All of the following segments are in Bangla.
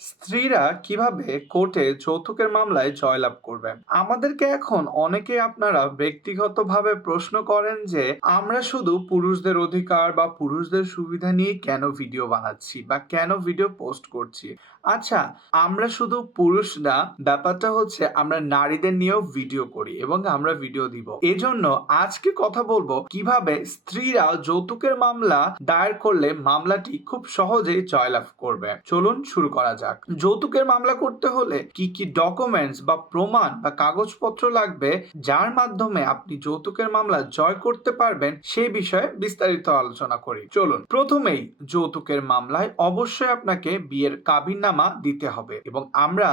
স্ত্রীরা কীভাবে কোর্টে যৌতুকের মামলায় জয়লাভ করবেন? আমাদেরকে এখন অনেকে আপনারা ব্যক্তিগতভাবে প্রশ্ন করেন যে, আমরা শুধু পুরুষদের অধিকার বা পুরুষদের সুবিধা নিয়ে কেন ভিডিও বানাচ্ছি বা কেন ভিডিও পোস্ট করছি? আচ্ছা আমরা শুধু পুরুষ না, ব্যাপারটা হচ্ছে আমরা নারীদের নিয়েও ভিডিও করি এবং আমরা ভিডিও দিব। এজন্য আজকে কথা বলব কীভাবে স্ত্রীরা যৌতুকের মামলা দায়ের করলে মামলাটি খুব সহজেই জয়লাভ করবে। চলুন শুরু করা যাক। যৌতুকের মামলা করতে হলে কি কি ডকুমেন্টস বা প্রমাণ বা কাগজপত্র লাগবে, যার মাধ্যমে আপনি যৌতুকের মামলা জয় করতে পারবেন সেই বিষয়ে বিস্তারিত আলোচনা করি। চলুন, প্রথমেই যৌতুকের মামলায় অবশ্যই আপনাকে বিয়ের কাবিননামা দিতে হবে এবং আমরা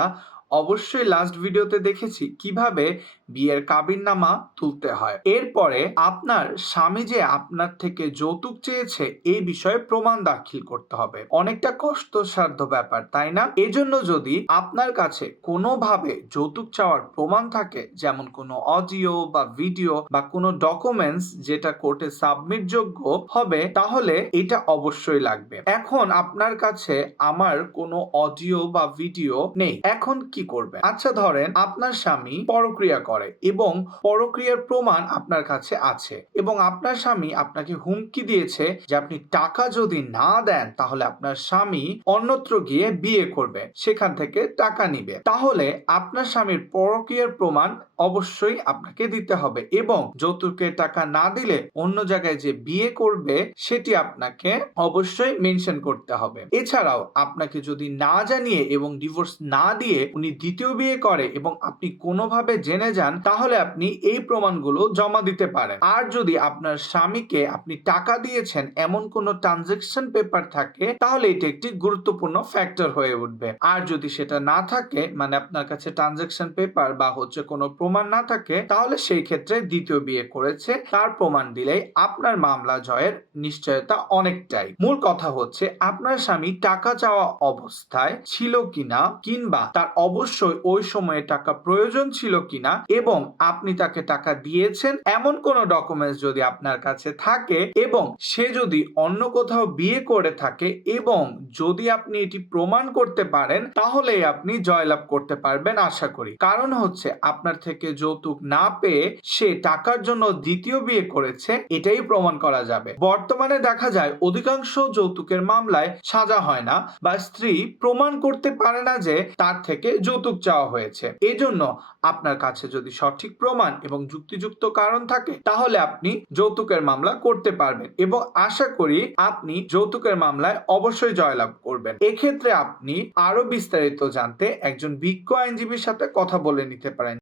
অবশ্যই লাস্ট ভিডিওতে দেখেছি কীভাবে বিয়ের কাবিননামা তুলতে হয়। এরপরে আপনার স্বামী যে আপনার থেকে যৌতুক চেয়েছে, এই বিষয়ে প্রমাণ দাখিল করতে হবে। অনেকটা কষ্টসাধ্য ব্যাপার, তাই না? এজন্য যদি আপনার কাছে কোনোভাবে যৌতুক চাওয়ার প্রমাণ থাকে, যেমন কোনো অডিও বা ভিডিও বা কোনো ডকুমেন্টস যেটা কোর্টে সাবমিট যোগ্য হবে, তাহলে এটা অবশ্যই লাগবে। এখন আপনার কাছে আমার কোনো অডিও বা ভিডিও নেই। এখন কি করবে আচ্ছা ধরেন আপনার স্বামী পরক্রিয়া করে। এবং পরক্রিয়ার প্রমাণ আপনার কাছে আছে এবং আপনার স্বামী আপনাকে হুমকি দিয়েছে যে আপনি টাকা যদি না দেন তাহলে আপনার স্বামী অন্যত্র গিয়ে বিয়ে করবে, সেখান থেকে টাকা নিবে। তাহলে আপনার স্বামীর পরক্রিয়ার প্রমাণ অবশ্যই আপনাকে দিতে হবে এবং যৌতুকের টাকা না দিলে অন্য জায়গায় যে বিয়ে করবে সেটি আপনাকে অবশ্যই মেনশন করতে হবে। এছাড়াও আপনাকে যদি না জানিয়ে এবং ডিভোর্স না দিয়ে উনি দ্বিতীয় বিয়ে করে এবং আপনি কোনোভাবে জেনে যান তাহলে আপনি এই প্রমাণগুলো জমা দিতে পারেন। আর যদি আপনার স্বামীকে আপনি টাকা দিয়েছেন, এমন কোনো ট্রানজেকশন পেপার থাকে, তাহলে এটি একটি গুরুত্বপূর্ণ ফ্যাক্টর হয়ে উঠবে। আর যদি সেটা না থাকে মানে আপনার কাছে ট্রানজেকশন পেপার বা হচ্ছে কোনো প্রমাণ না থাকে, তাহলে সেই ক্ষেত্রে দ্বিতীয় বিয়ে করেছে, তার প্রমাণ দিলেই আপনার মামলা জয়ের নিশ্চয়তা অনেকটাই। মূল কথা হচ্ছে, আপনার স্বামী টাকা চাওয়া অবস্থায় ছিল কিনা, কিংবা তার অবশ্যই ওই সময়ে টাকা প্রয়োজন ছিল কিনা এবং আপনি তাকে টাকা দিয়েছেন, এমন কোন ডকুমেন্টস যদি আপনার কাছে থাকে এবং সে যদি অন্য কোথাও বিয়ে করে থাকে এবং যদি আপনি এটি প্রমাণ করতে পারেন, তাহলেই আপনি জয়লাভ করতে পারবেন আশা করি। কারণ হচ্ছে, আপনার থেকে যৌতুক না পেয়ে সে টাকার জন্য দ্বিতীয় বিয়ে করেছে, এটাই প্রমাণ করা যাবে। বর্তমানে দেখা যায়, অধিকাংশ যৌতুকের মামলায় সাজা হয় না বা স্ত্রী প্রমাণ করতে পারে না যে তার থেকে যৌতুক চাওয়া হয়েছে। এজন্য আপনার কাছে যদি সঠিক প্রমাণ এবং যুক্তিযুক্ত কারণ থাকে, তাহলে আপনি যৌতুকের মামলা করতে পারবেন এবং আশা করি আপনি যৌতুকের মামলায় অবশ্যই জয়লাভ করবেন। এক্ষেত্রে আপনি আরও বিস্তারিত জানতে একজন বিজ্ঞ আইনজীবীর সাথে কথা বলে নিতে পারেন।